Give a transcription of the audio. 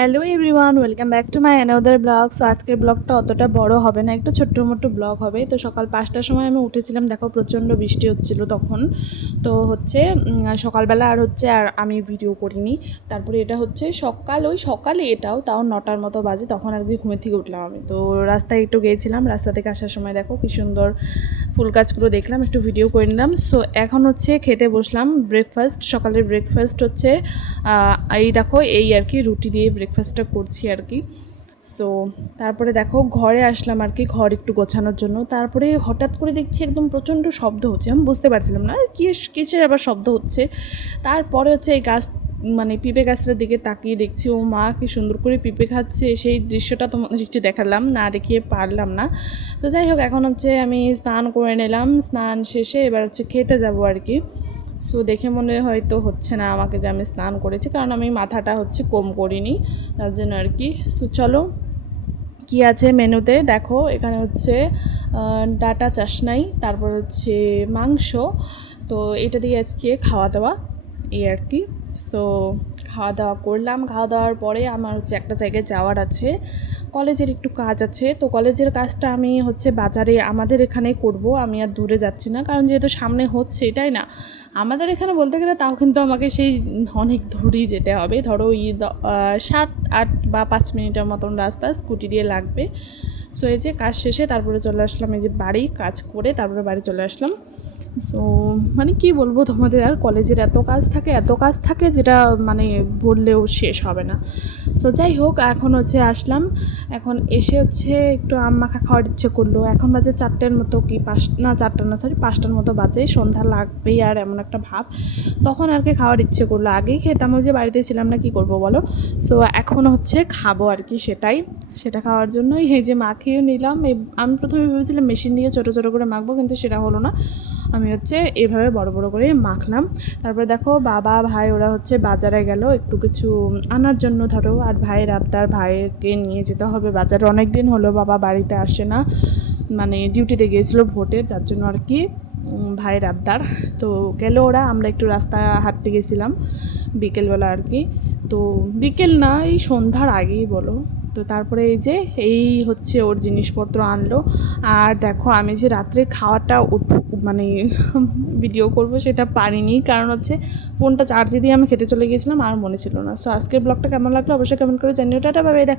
Hello everyone, welcome back to my another blog. So আজকের ব্লগটা অতটা বড় হবে না, একটু ছোট্ট মোটো ব্লগ হবে। তো সকাল পাঁচটার সময় আমি উঠেছিলাম, দেখো প্রচণ্ড বৃষ্টি হচ্ছিল তখন। তো হচ্ছে সকালবেলা আর হচ্ছে আর আমি ভিডিও করিনি। তারপরে এটা হচ্ছে সকাল, ওই সকালে এটাও, তাও নটার মতো বাজে, তখন আর কি ঘুমের থেকে উঠলাম আমি। তো রাস্তায় একটু গিয়েছিলাম রাস্তা থেকে আসার সময় দেখো কি সুন্দর ফুল গাছগুলো দেখলাম, একটু ভিডিও করে নিলাম। সো এখন হচ্ছে খেতে বসলাম ব্রেকফাস্ট সকালের ব্রেকফাস্ট হচ্ছে এই দেখো, এই আর কি রুটি দিয়ে ব্রেকফাস্টটা করছি আর কি। সো তারপরে দেখো, ঘরে আসলাম আর কি, ঘর একটু গোছানোর জন্য। তারপরে হঠাৎ করে দেখছি একদম প্রচণ্ড শব্দ হচ্ছে। আমি বুঝতে পারছিলাম না, কি কিসের আবার শব্দ হচ্ছে? তারপরে হচ্ছে এই গাছ মানে পিঁপে গাছটার দিকে তাকিয়ে দেখছি, ও মা কি সুন্দর করে পিঁপে খাচ্ছে, সেই দৃশ্যটা তোমাদের একটু দেখালাম, না দেখিয়ে পারলাম না। তো যাই হোক, এখন হচ্ছে আমি স্নান করে নিলাম, স্নান শেষে এবার হচ্ছে খেতে যাব আর কি। সো দেখে মনে হয়তো হচ্ছে না আমাকে যে আমি স্নান করেছি, কারণ আমি মাথাটা হচ্ছে কম করিনি, তার জন্য আর কি। সো চলো, কি আছে মেনুতে? দেখো, এখানে হচ্ছে ডাটা চাশনাই, তারপর হচ্ছে মাংস। তো এটা দিয়ে আজকে খাওয়া দাওয়া, এই আর কি। সো খাওয়া দাওয়া করলাম। খাওয়া দাওয়ার পরে আমার হচ্ছে একটা জায়গায় যাওয়ার আছে। কলেজের একটু কাজ আছে। তো কলেজের কাজটা আমি হচ্ছে বাজারে আমাদের এখানে করব। আমি আর দূরে যাচ্ছি না, কারণ যেহেতু সামনে হচ্ছে তাই না? আমাদের এখানে বলতে গেলে তাও কিন্তু আমাকে সেই অনেক দূরই যেতে হবে। ধরো ওই সাত, আট বা পাঁচ মিনিটের মতন রাস্তা স্কুটি দিয়ে লাগবে। সো এই যে কাজ শেষে তারপরে চলে আসলাম, এই যে বাড়ি কাজ করে তারপরে বাড়ি চলে আসলাম। সো মানে কি বলব, তোমাদের আর কলেজের এত কাজ থাকে, এত কাজ থাকে যেটা মানে বললেও শেষ হবে না। সো যাই হোক, এখন হচ্ছে আসলাম। এখন এসে হচ্ছে একটু আম মাখা খাওয়ার ইচ্ছে করল। এখন বাজে চারটের মতো কি, পাঁচ, না চারটা না সরি পাঁচটার মতো বাজে। সন্ধ্যা লাগবেই আর এমন একটা ভাব। তখন আর কি খাওয়ার ইচ্ছে করল। আগেই খেতাম যে বাড়িতে ছিলাম না, কি করব বলো? সো এখন হচ্ছে খাব আর কি সেটাই। সেটা খাওয়ার জন্যই এই যে মাখিয়ে নিলাম। আমি প্রথমে ভেবেছিলাম মেশিন দিয়ে ছোটো ছোটো করে মাখবো, কিন্তু সেটা হলো না। আমি হচ্ছে এভাবে বড় বড় করে মাখলাম। তারপরে দেখো বাবা, ভাই ওরা হচ্ছে বাজারে গেল। একটু কিছু আনার জন্য ধরো। আর ভাইয়ের আবদার, ভাইকে নিয়ে যেতে হবে। বাজারে অনেক দিন হলো বাবা বাড়িতে আসে না। মানে ডিউটিতে গিয়েছিল ভোটের যার জন্য আর কি ভাইয়ের আবদার। তো গেল ওরা, আমরা একটু রাস্তা হাঁটতে গেছিলাম। বিকেলবেলা আর কি। তো বিকেল না, এই সন্ধ্যার আগেই বলো। তো তারপরে এই যে, এই হচ্ছে ওর জিনিসপত্র আনলো। আর দেখো, আমি যে রাত্রে খাওয়াটা মানে ভিডিও করব সেটা পারিনি। কারণ হচ্ছে, ফোনটা চার্জে দিয়ে আমি খেতে চলে গিয়েছিলাম, আর মনে ছিল না। সো আজকের ব্লগটা কেমন লাগল অবশ্যই কেমন করে জানিও। টাটা ভাবে দেখ